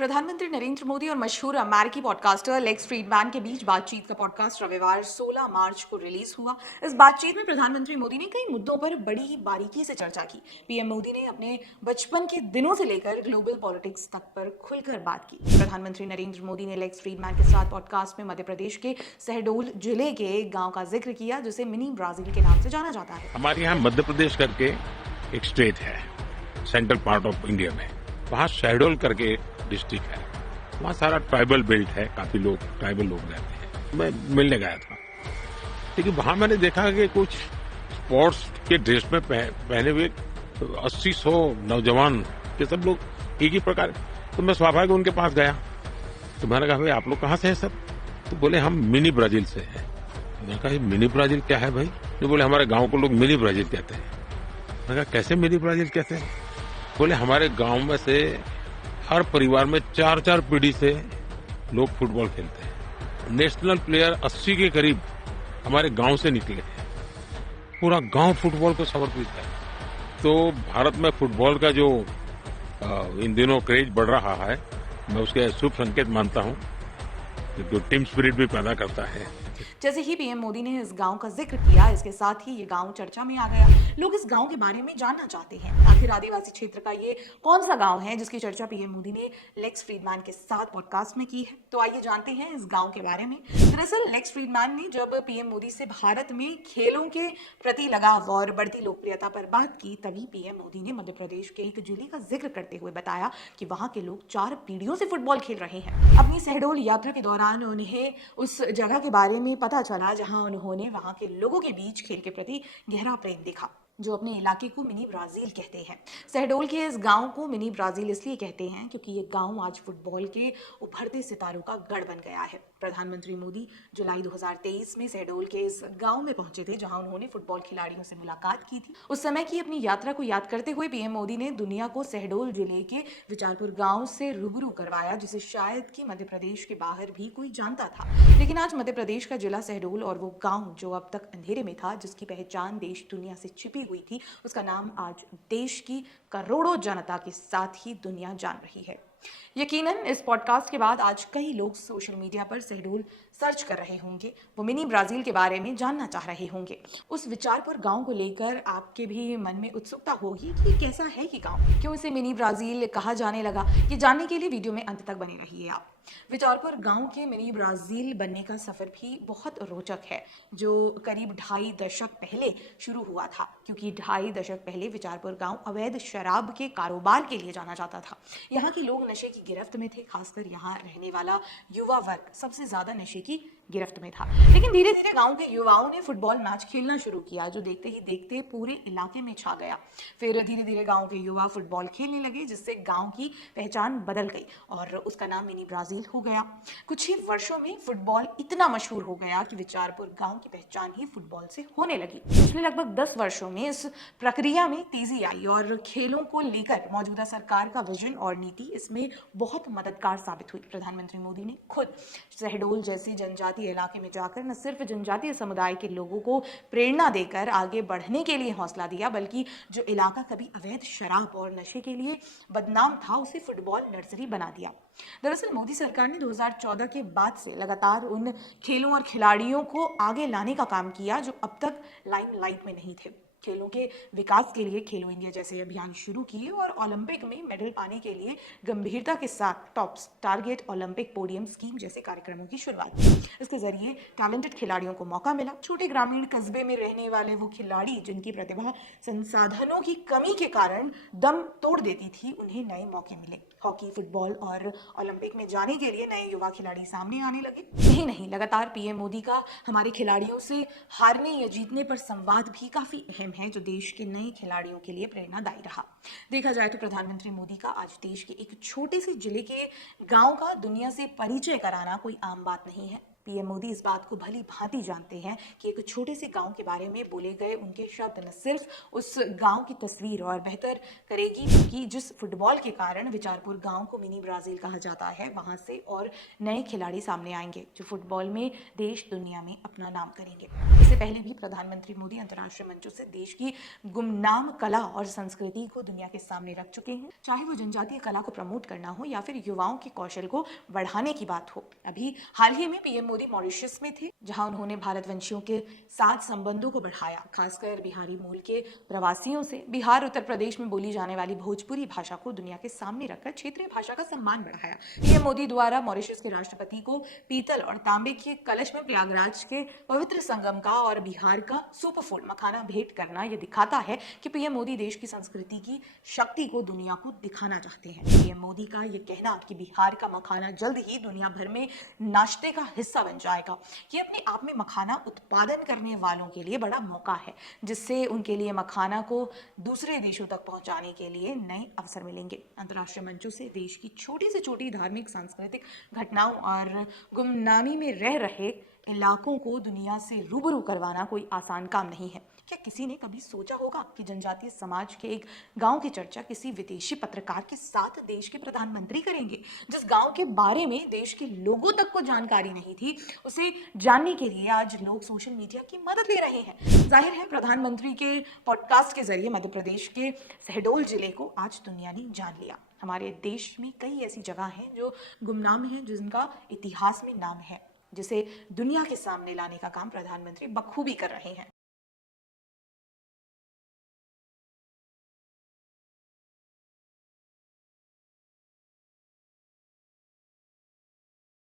प्रधानमंत्री नरेंद्र मोदी और मशहूर अमेरिकी पॉडकास्टर लेक्स फ्रीडमैन के बीच बातचीत का पॉडकास्ट रविवार 16 मार्च को रिलीज हुआ। इस बातचीत में प्रधानमंत्री मोदी ने कई मुद्दों पर बड़ी ही बारीकी से चर्चा की। पीएम मोदी ने अपने बचपन के दिनों से लेकर ग्लोबल पॉलिटिक्स तक पर खुलकर बात की। प्रधानमंत्री नरेंद्र मोदी ने लेक्स फ्रीडमैन के साथ पॉडकास्ट में मध्य प्रदेश के शहडोल जिले के एक गाँव का जिक्र किया, जिसे मिनी ब्राजील के नाम से जाना जाता है। हमारे यहाँ मध्य प्रदेश करके एक स्टेट है सेंट्रल पार्ट ऑफ इंडिया में, वहाँ शहडोल करके डिस्ट्रिक्ट है। वहाँ सारा ट्राइबल बेल्ट है, काफी लोग ट्राइबल लोग रहते हैं। मैं मिलने गया था, लेकिन वहाँ मैंने देखा कि कुछ स्पोर्ट्स के ड्रेस में पहने हुए 80-100 नौजवान के सब लोग एक ही प्रकार। तो मैं स्वाभाविक उनके पास गया, तो मैंने कहा भाई आप लोग कहाँ से हैं सब? तो बोले हम मिनी ब्राजील से हैं। मैंने कहा मिनी ब्राजील क्या है भाई? तो बोले हमारे गांव को लोग मिनी ब्राजील कहते हैं। मैंने कहा कैसे मिनी ब्राजील कहते हैं? बोले हमारे गांव में से हर परिवार में 4-4 पीढ़ी से लोग फुटबॉल खेलते हैं। नेशनल प्लेयर 80 के करीब हमारे गांव से निकले हैं। पूरा गांव फुटबॉल को समर्पित है। तो भारत में फुटबॉल का जो इन दिनों क्रेज बढ़ रहा है, मैं उसके शुभ संकेत मानता हूं, जो टीम स्पिरिट भी पैदा करता है। जैसे ही पीएम मोदी ने इस गांव का जिक्र किया, इसके साथ ही ये गांव चर्चा में आ गया। लोग इस गांव के बारे में जानना चाहते हैं। आखिर आदिवासी क्षेत्र का ये कौन सा गांव है जिसकी चर्चा पीएम मोदी ने लेक्स फ्रीडमैन के साथ पॉडकास्ट में की है? तो आइए जानते हैं इस गांव के बारे में। दरअसल लेक्स फ्रीडमैन ने जब पीएम मोदी से भारत में खेलों के प्रति लगाव और बढ़ती लोकप्रियता पर बात की, तभी पीएम मोदी ने मध्य प्रदेश के एक जिले का जिक्र करते हुए बताया कि वहां के लोग 4 पीढ़ियों से फुटबॉल खेल रहे हैं। अपनी शहडोल यात्रा के दौरान उन्हें उस जगह के बारे में पता चला जहां उन्होंने वहां के लोगों के बीच खेल के प्रति गहरा प्रेम देखा, जो अपने इलाके को मिनी ब्राजील कहते हैं। शहडोल के इस गांव को मिनी ब्राजील इसलिए कहते हैं क्योंकि ये गांव आज फुटबॉल के उभरते सितारों का गढ़ बन गया है। प्रधानमंत्री मोदी जुलाई 2023 में शहडोल के इस गांव में पहुंचे थे, जहां उन्होंने फुटबॉल खिलाड़ियों से मुलाकात की थी। उस समय की अपनी यात्रा को याद करते हुए पीएम मोदी ने दुनिया को शहडोल जिले के विचारपुर गांव से रूबरू करवाया, जिसे शायद कि मध्य प्रदेश के बाहर भी कोई जानता था। लेकिन आज मध्य प्रदेश का जिला शहडोल और वो गांव जो अब तक अंधेरे में था, जिसकी पहचान देश दुनिया से छिपी हुई थी, उसका नाम आज देश की करोड़ों जनता के साथ ही दुनिया जान रही है। यकीनन इस पॉडकास्ट के बाद आज कई लोग सोशल मीडिया पर शहडोल सर्च कर रहे होंगे, वो मिनी ब्राजील के बारे में जानना चाह रहे होंगे। उस विचारपुर गांव को लेकर आपके भी मन में उत्सुकता होगी कि कैसा है ये गांव, क्यों इसे मिनी ब्राजील कहा जाने लगा। ये जानने के लिए वीडियो में अंत तक बने रहिए आप। विचारपुर गांव के मिनी ब्राजील बनने का सफर भी बहुत रोचक है, जो करीब 2.5 दशक पहले शुरू हुआ था, क्योंकि 2.5 दशक पहले विचारपुर गांव अवैध शराब के कारोबार के लिए जाना जाता था। यहाँ के लोग नशे की गिरफ्त में थे, खासकर यहाँ रहने वाला युवा वर्ग सबसे ज्यादा नशे की गिरफ्त में था। लेकिन धीरे धीरे गांव के युवाओं ने फुटबॉल मैच खेलना शुरू किया, जो देखते ही देखते पूरे इलाके में छा गया। फिर धीरे धीरे गांव के युवा फुटबॉल खेलने लगे, जिससे गांव की पहचान बदल गई और उसका नाम मिनी ब्राजील हो गया। कुछ ही वर्षों में फुटबॉल इतना मशहूर हो गया कि विचारपुर गांव की पहचान ही फुटबॉल से होने लगी। पिछले लगभग 10 वर्षों में इस प्रक्रिया में तेजी आई और खेलों को लेकर मौजूदा सरकार का विजन और नीति इसमें बहुत मददगार साबित हुई। प्रधानमंत्री मोदी ने खुद शहडोल जैसी जनजातीय इलाके में जाकर न सिर्फ जनजातीय समुदाय के लोगों को प्रेरणा देकर आगे बढ़ने के लिए हौसला दिया, बल्कि जो इलाका कभी अवैध शराब और नशे के लिए बदनाम था, उसे फुटबॉल नर्सरी बना दिया। दरअसल मोदी सरकार ने 2014 के बाद से लगातार उन खेलों और खिलाड़ियों को आगे लाने का काम किया जो अब तक लाइमलाइट में नहीं थे। खेलों के विकास के लिए खेलो इंडिया जैसे अभियान शुरू किए और ओलंपिक में मेडल पाने के लिए गंभीरता के साथ tops target Olympic podium scheme जैसे कार्यक्रमों की शुरुआत की। इसके जरिए टैलेंटेड खिलाड़ियों को मौका मिला। छोटे ग्रामीण कस्बे में रहने वाले वो खिलाड़ी जिनकी प्रतिभा संसाधनों की कमी के कारण दम तोड़ देती थी, उन्हें नए मौके मिले। हॉकी, फुटबॉल और ओलंपिक में जाने के लिए नए युवा खिलाड़ी सामने आने लगे। यही नहीं, लगातार पीएम मोदी का हमारे खिलाड़ियों से हारने या जीतने पर संवाद भी काफी अहम है, जो देश के नए खिलाड़ियों के लिए प्रेरणादायी रहा। देखा जाए तो प्रधानमंत्री मोदी का आज देश के एक छोटे से जिले के गांव का दुनिया से परिचय कराना कोई आम बात नहीं है। पीएम मोदी इस बात को भली भांति जानते हैं कि एक छोटे से गांव के बारे में बोले गए उनके शब्द न सिर्फ उस गांव की तस्वीर और बेहतर करेगी, कि जिस फुटबॉल के कारण विचारपुर गांव को मिनी ब्राजील कहा जाता है, वहां से और नए खिलाड़ी सामने आएंगे जो फुटबॉल में देश दुनिया में अपना नाम करेंगे। इससे पहले भी प्रधानमंत्री मोदी अंतर्राष्ट्रीय मंचों से देश की गुमनाम कला और संस्कृति को दुनिया के सामने रख चुके हैं, चाहे वो जनजातीय कला को प्रमोट करना हो या फिर युवाओं के कौशल को बढ़ाने की बात हो। अभी हाल ही में पीएम मोदी मॉरिशस में थे, जहां उन्होंने भारतवंशियों के साथ संबंधों को बढ़ाया, खासकर बिहारी मूल के प्रवासियों से बिहार उत्तर प्रदेश में बोली जाने वाली भोजपुरी भाषा को दुनिया के सामने रखकर क्षेत्रीय भाषा का सम्मान बढ़ाया। पीएम मोदी द्वारा मॉरिशस के राष्ट्रपति को पीतल और तांबे के कलश में प्रयागराज के पवित्र संगम का और बिहार का सुपरफूड मखाना भेंट करना यह दिखाता है कि पीएम मोदी देश की संस्कृति की शक्ति को दुनिया को दिखाना चाहते हैं। पीएम मोदी का यह कहना कि बिहार का मखाना जल्द ही दुनिया भर में नाश्ते का हिस्सा बन जाएगा, ये अपने आप में मखाना उत्पादन करने वालों के लिए बड़ा मौका है, जिससे उनके लिए मखाना को दूसरे देशों तक पहुंचाने के लिए नए अवसर मिलेंगे। अंतर्राष्ट्रीय मंचों से देश की छोटी से छोटी धार्मिक सांस्कृतिक घटनाओं और गुमनामी में रह रहे इलाकों को दुनिया से रूबरू करवाना कोई आसान काम नहीं है। क्या किसी ने कभी सोचा होगा कि जनजातीय समाज के एक गांव की चर्चा किसी विदेशी पत्रकार के साथ देश के प्रधानमंत्री करेंगे? जिस गांव के बारे में देश के लोगों तक को जानकारी नहीं थी, उसे जानने के लिए आज लोग सोशल मीडिया की मदद ले रहे हैं। जाहिर है, प्रधानमंत्री के पॉडकास्ट के जरिए मध्य प्रदेश के शहडोल जिले को आज दुनिया ने जान लिया। हमारे देश में कई ऐसी जगह हैं जो गुमनाम हैं, जिनका इतिहास में नाम है, जिसे दुनिया के सामने लाने का काम प्रधानमंत्री बखूबी कर रहे हैं।